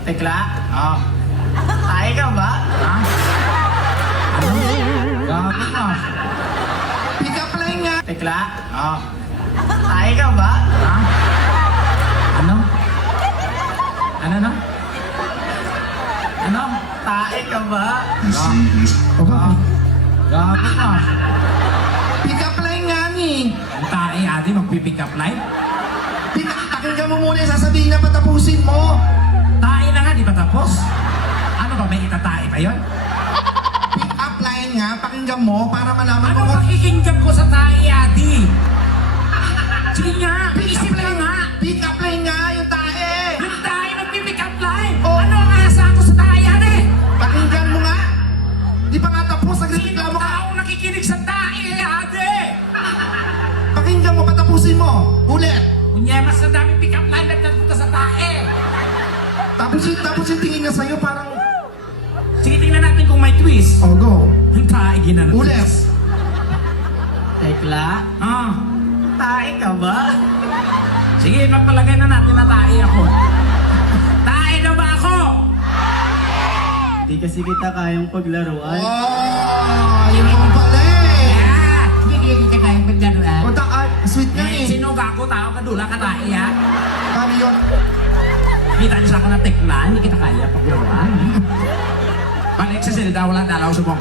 Tekla? Ah, Tae ka ba? ha? Ano? Gago ka. Pick up line nga. Tekla? Ah, Tae ka ba? ha? Ano? Ano na? Ano? Tae ka ba? O ba? Gago ka. Pick up line nga ni. Ang tae adi magpipick up line? Pakinggan mo muna yung sasabihin na patapusin mo. Tae na nga, di ba tapos? Ano ba, may itatae pa yun? Pick up line nga, pakinggan mo para malaman Ano mo kung... pakikinggan ko sa tae adi? Sige nga, isip lang nga. Pick up line nga, yung tae. Yung tae magpipick up line? Oh. Ano ang asa ko sa tae adi? Pakinggan mo nga. Di pa nga tapos, Sino nagreklamo ka. taong nakikinig sa tae adi? Pakinggan mo, patapusin mo. Ulit. Unyemas na daming pick up line na nagpunta sa tae. Tapos yung tingin niya sa'yo parang... Sige, tingnan natin kung may twist. Oh, go. Yung tae ginanap. Ulit. Tekla? Ah, Tae ka ba? sige, magpalagay na natin na tae ako. Tae na ba ako? Hindi kasi kita kayang paglaruan. Oh, yun naman pala eh. Ah, hindi ka kayang pagdaruan. O, sweet nga eh. Sinuga ko, tao ka dula ka tae ha. Paano yun? Kita niyo sa ako na tekla, hindi kita kaya paglaruan. Balik sa salita, wala dalaw subong.